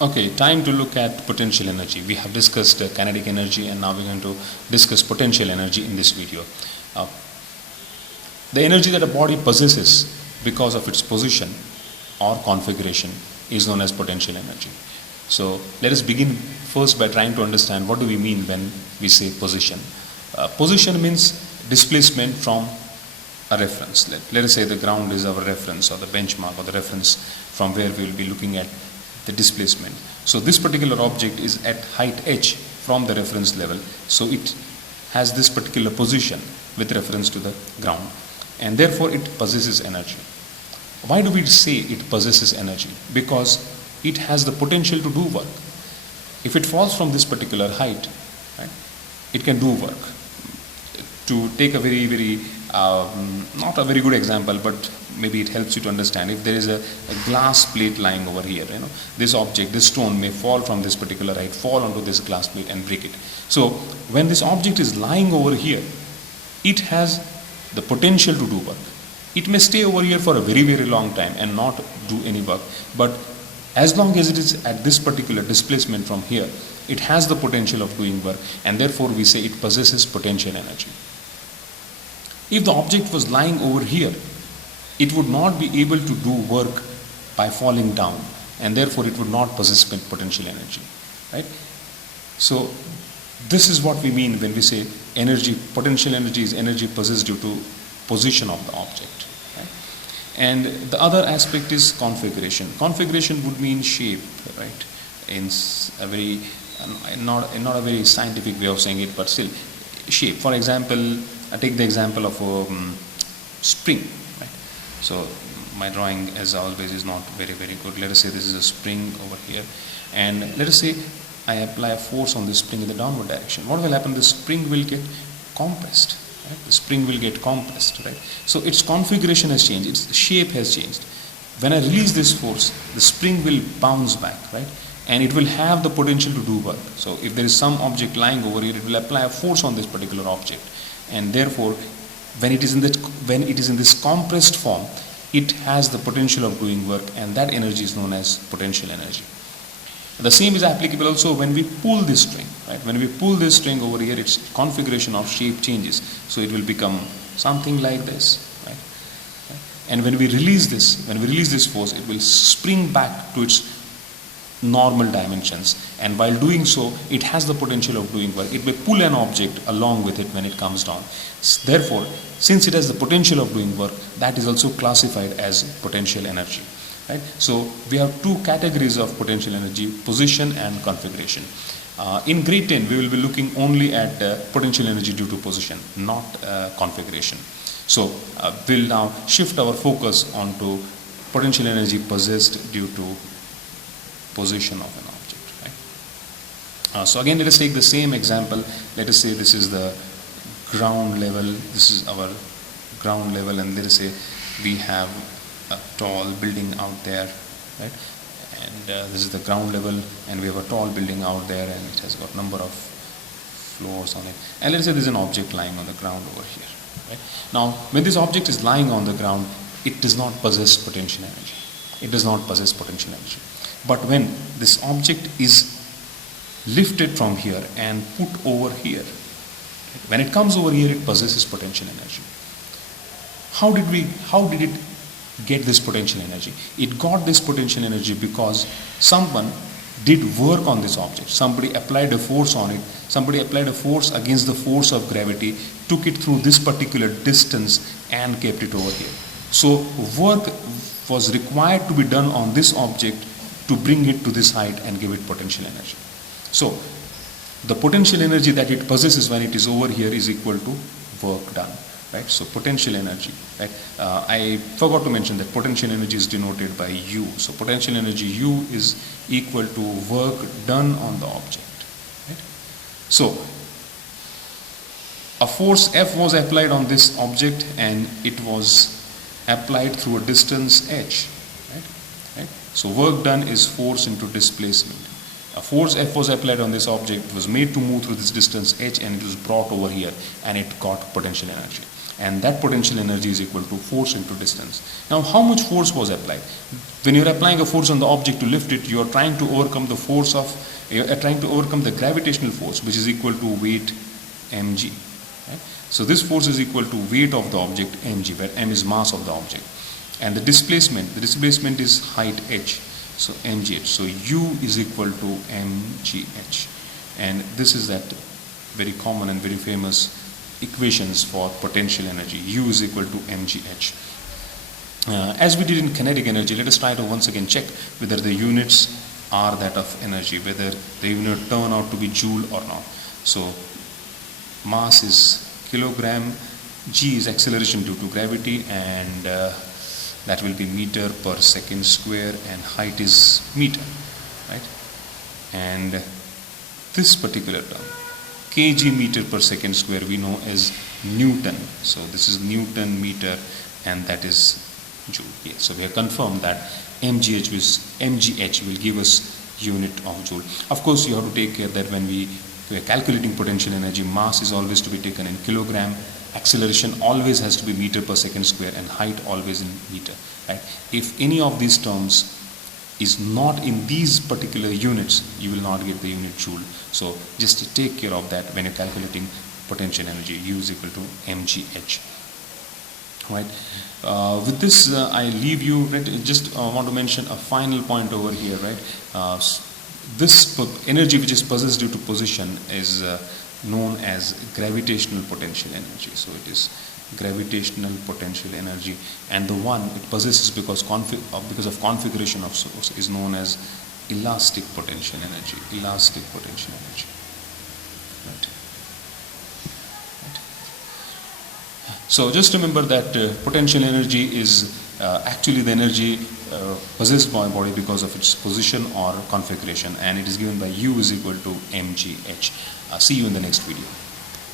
Okay, time to look at potential energy. We have discussed kinetic energy, and now we're going to discuss potential energy in this video. Uh, the energy that a body possesses because of its position or configuration is known as potential energy. So let us begin first by trying to understand what do we mean when we say position. Position means displacement from a reference. Let us say the ground is our reference or the benchmark or the reference from where we will be looking at the displacement. So this particular object is at height h from the reference level, so it has this particular position with reference to the ground, and therefore it possesses energy. Why do we say it possesses energy? Because it has the potential to do work. If it falls from this particular height, right, it can do work. To take a very not a very good example, but maybe it helps you to understand. If there is a glass plate lying over here, this object, this stone may fall from this particular height, fall onto this glass plate and break it. So when this object is lying over here, it has the potential to do work. It may stay over here for a very long time and not do any work, but as long as it is at this particular displacement from here, it has the potential of doing work, and therefore we say it possesses potential energy. If the object was lying over here, it would not be able to do work by falling down, and therefore it would not possess potential energy, right? So this is what we mean when we say energy. Potential energy is energy possessed due to position of the object, right? And the other aspect is configuration. Configuration would mean shape, right? In a very not a very scientific way of saying it, but still shape. For example, I take the example of a spring, right? So my drawing, as always, is not very good. Let us say this is a spring over here, and let us say I apply a force on this spring in the downward direction. What will happen? The spring will get compressed, right? The spring will get compressed, right? So its configuration has changed, its shape has changed. When I release this force, the spring will bounce back, right? And it will have the potential to do work. So if there is some object lying over here, it will apply a force on this particular object, and therefore when it is in this compressed form, it has the potential of doing work, and that energy is known as potential energy. The same is applicable also when we pull this string, right? When we pull this string over here, its configuration of shape changes, so it will become something like this, right? And when we release this force, it will spring back to its normal dimensions, and while doing so, it has the potential of doing work. It may pull an object along with it when it comes down. Therefore, since it has the potential of doing work, that is also classified as potential energy, right? So we have two categories of potential energy: position and configuration. In grade 10, we will be looking only at potential energy due to position, not configuration. So we'll now shift our focus onto potential energy possessed due to position of an object, right? So again, let us take the same example. Let us say this is the ground level. This is our ground level, and let us say we have a tall building out there, right? And this is the ground level, and we have a tall building out there, and it has got number of floors on it. And let us say there is an object lying on the ground over here, right? Now, when this object is lying on the ground, it does not possess potential energy. It does not possess potential energy. But when this object is lifted from here and put over here, when it comes over here, it possesses potential energy. How did it get this potential energy? It got this potential energy because someone did work on this object. Somebody applied a force on it. Somebody applied a force against the force of gravity, took it through this particular distance and kept it over here. So work was required to be done on this object to bring it to this height and give it potential energy. So the potential energy that it possesses when it is over here is equal to work done, right? So potential energy, right? I forgot to mention that potential energy is denoted by U. So potential energy U is equal to work done on the object, right? So a force F was applied on this object, and it was applied through a distance h, right? So work done is force into displacement. A force F was applied on this object, was made to move through this distance h, and it was brought over here, and it got potential energy. and that potential energy is equal to force into distance. Now, how much force was applied? When you're applying a force on the object to lift it, you're trying to overcome the force of, you're trying to overcome the gravitational force, which is equal to weight mg. Right? So this force is equal to weight of the object mg, where m is mass of the object, and the displacement is height h, so mgh. So u is equal to mgh, and this is that very common and very famous equations for potential energy. U is equal to mgh. As we did in kinetic energy, let us try to once again check whether the units are that of energy, whether the unit turn out to be joule or not. So mass is kilogram, g is acceleration due to gravity, and that will be meter per second square, and height is meter, right? And this particular term, kg meter per second square, we know as Newton. So this is Newton meter, and that is joule. Yes, so we have confirmed that mgh will give us unit of joule. Of course, you have to take care that when we are calculating potential energy, mass is always to be taken in kilogram, acceleration always has to be meter per second square, and height always in meter. Right? If any of these terms is not in these particular units, you will not get the unit joule. So just take care of that when you're calculating potential energy. U is equal to mgh. Right. With this, I leave you. Right, just want to mention a final point over here. Right. This energy which is possessed due to position is known as gravitational potential energy. So it is gravitational potential energy, and the one it possesses because of configuration of source is known as elastic potential energy. Elastic potential energy. Right. So just remember that potential energy is actually the energy possessed by a body because of its position or configuration, and it is given by U is equal to mgh. See you in the next video.